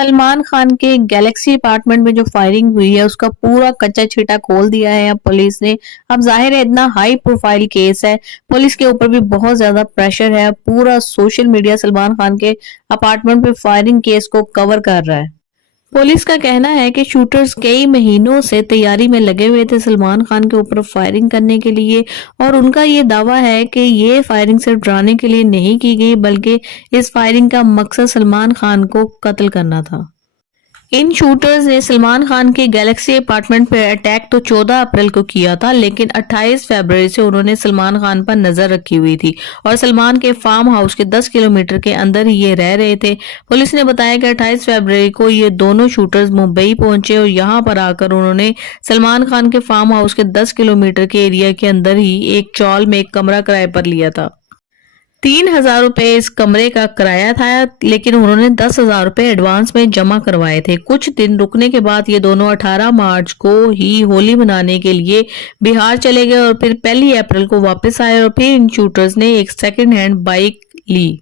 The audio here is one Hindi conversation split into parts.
सलमान खान के गैलेक्सी अपार्टमेंट में जो फायरिंग हुई है उसका पूरा कच्चा छिटा खोल दिया है अब पुलिस ने। अब जाहिर है इतना हाई प्रोफाइल केस है, पुलिस के ऊपर भी बहुत ज्यादा प्रेशर है। पूरा सोशल मीडिया सलमान खान के अपार्टमेंट पे फायरिंग केस को कवर कर रहा है। पुलिस का कहना है कि शूटर्स कई महीनों से तैयारी में लगे हुए थे सलमान खान के ऊपर फायरिंग करने के लिए, और उनका ये दावा है कि ये फायरिंग सिर्फ डराने के लिए नहीं की गई बल्कि इस फायरिंग का मकसद सलमान खान को कत्ल करना था। इन शूटर्स ने सलमान खान के गैलेक्सी अपार्टमेंट पर अटैक तो 14 अप्रैल को किया था, लेकिन 28 फरवरी से उन्होंने सलमान खान पर नजर रखी हुई थी और सलमान के फार्म हाउस के 10 किलोमीटर के अंदर ही ये रह रहे थे। पुलिस ने बताया कि 28 फरवरी को ये दोनों शूटर्स मुंबई पहुंचे और यहाँ पर आकर उन्होंने सलमान खान के फार्म हाउस के 10 किलोमीटर के एरिया के अंदर ही एक चौल में एक कमरा किराए पर लिया था। 3,000 रुपए इस कमरे का किराया था, लेकिन उन्होंने 10,000 रुपए एडवांस में जमा करवाए थे। कुछ दिन रुकने के बाद ये दोनों 18 मार्च को ही होली मनाने के लिए बिहार चले गए और फिर 1 अप्रैल को वापस आए और फिर इन शूटर्स ने एक सेकंड हैंड बाइक ली।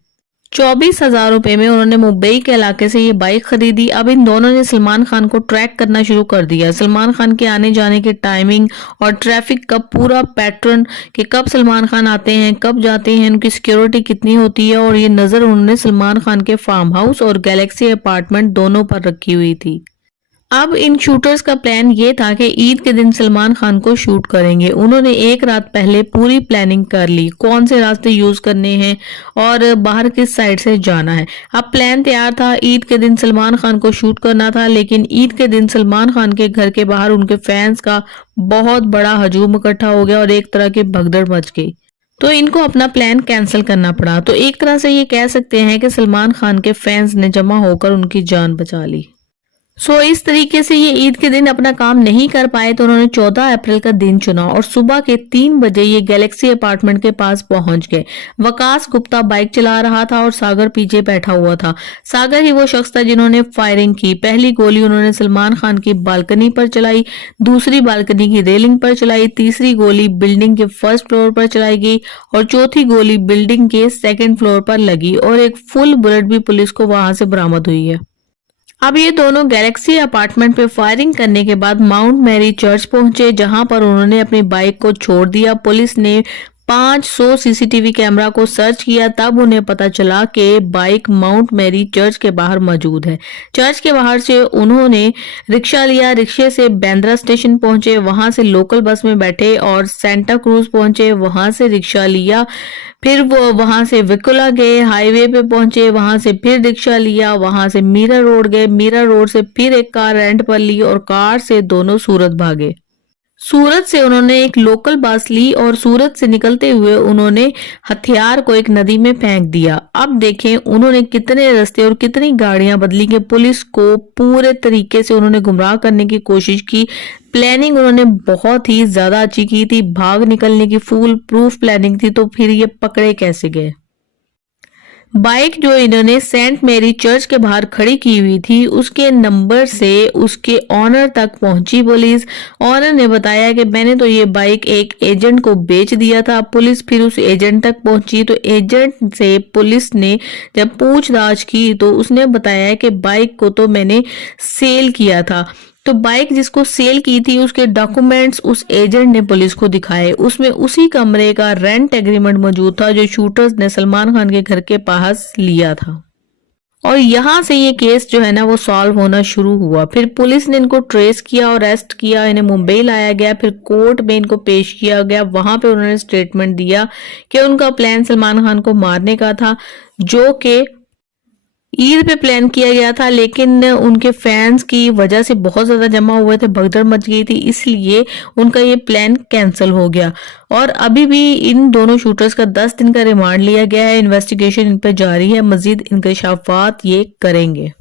24,000 रुपए में उन्होंने मुंबई के इलाके से ये बाइक खरीदी। अब इन दोनों ने सलमान खान को ट्रैक करना शुरू कर दिया। सलमान खान के आने जाने के टाइमिंग और ट्रैफिक का पूरा पैटर्न कि कब सलमान खान आते हैं कब जाते हैं, उनकी सिक्योरिटी कितनी होती है, और ये नजर उन्होंने सलमान खान के फार्म हाउस और गैलेक्सी अपार्टमेंट दोनों पर रखी हुई थी। अब इन शूटर्स का प्लान ये था कि ईद के दिन सलमान खान को शूट करेंगे। उन्होंने एक रात पहले पूरी प्लानिंग कर ली, कौन से रास्ते यूज करने हैं और बाहर किस साइड से जाना है। अब प्लान तैयार था, ईद के दिन सलमान खान को शूट करना था, लेकिन ईद के दिन सलमान खान के घर के बाहर उनके फैंस का बहुत बड़ा हजूम इकट्ठा हो गया और एक तरह की भगदड़ मच गई, तो इनको अपना प्लान कैंसिल करना पड़ा। तो एक तरह से ये कह सकते हैं कि सलमान खान के फैंस ने जमा होकर उनकी जान बचा ली। इस तरीके से ये ईद के दिन अपना काम नहीं कर पाए, तो उन्होंने 14 अप्रैल का दिन चुना और सुबह के 3 बजे ये गैलेक्सी अपार्टमेंट के पास पहुंच गए। वकास गुप्ता बाइक चला रहा था और सागर पीछे बैठा हुआ था। सागर ही वो शख्स था जिन्होंने फायरिंग की। पहली गोली उन्होंने सलमान खान की बालकनी पर चलाई, दूसरी बालकनी की रेलिंग पर चलाई, तीसरी गोली बिल्डिंग के फर्स्ट फ्लोर पर चलाई गई और चौथी गोली बिल्डिंग के सेकेंड फ्लोर पर लगी और एक फुल बुलेट भी पुलिस को वहां से बरामद हुई है। अब ये दोनों गैलेक्सी अपार्टमेंट पे फायरिंग करने के बाद माउंट मैरी चर्च पहुंचे, जहां पर उन्होंने अपनी बाइक को छोड़ दिया। पुलिस ने 500 सीसीटीवी कैमरा को सर्च किया, तब उन्हें पता चला कि बाइक माउंट मैरी चर्च के बाहर मौजूद है। चर्च के बाहर से उन्होंने रिक्शा लिया, रिक्शे से बांद्रा स्टेशन पहुंचे, वहां से लोकल बस में बैठे और सेंटा क्रूज पहुंचे, वहां से रिक्शा लिया, फिर वो वहां से विकुला गए, हाईवे पे पहुंचे, वहां से फिर रिक्शा लिया, वहां से मीरा रोड गए, मीरा रोड से फिर एक कार रेंट पर ली और कार से दोनों सूरत भागे। सूरत से उन्होंने एक लोकल बस ली और सूरत से निकलते हुए उन्होंने हथियार को एक नदी में फेंक दिया। अब देखें उन्होंने कितने रास्ते और कितनी गाड़ियां बदली कि पुलिस को पूरे तरीके से उन्होंने गुमराह करने की कोशिश की। प्लानिंग उन्होंने बहुत ही ज्यादा अच्छी की थी, भाग निकलने की फुल प्रूफ प्लानिंग थी, तो फिर ये पकड़े कैसे गए। बाइक जो इन्होंने सेंट मैरी चर्च के बाहर खड़ी की हुई थी, उसके नंबर से उसके ऑनर तक पहुंची पुलिस। ऑनर ने बताया कि मैंने तो ये बाइक एक एजेंट को बेच दिया था। पुलिस फिर उस एजेंट तक पहुंची, तो एजेंट से पुलिस ने जब पूछताछ की तो उसने बताया कि बाइक को तो मैंने सेल किया था। तो बाइक जिसको सेल की थी उसके डॉक्यूमेंट्स उस एजेंट ने पुलिस को दिखाए, उसमें उसी कमरे का रेंट एग्रीमेंट मौजूद था जो शूटर्स ने सलमान खान के घर के पास लिया था। और यहाँ से ये केस जो है ना वो सॉल्व होना शुरू हुआ। फिर पुलिस ने इनको ट्रेस किया और अरेस्ट किया, इन्हें मुंबई लाया गया, फिर कोर्ट में इनको पेश किया गया। वहां पे उन्होंने स्टेटमेंट दिया कि उनका प्लान सलमान खान को मारने का था, जो कि ईद पे प्लान किया गया था, लेकिन उनके फैंस की वजह से बहुत ज्यादा जमा हुए थे, भगदड़ मच गई थी, इसलिए उनका ये प्लान कैंसिल हो गया। और अभी भी इन दोनों शूटर्स का 10 दिन का रिमांड लिया गया है। इन्वेस्टिगेशन इन पर जारी है, मजीद इंकशाफात ये करेंगे।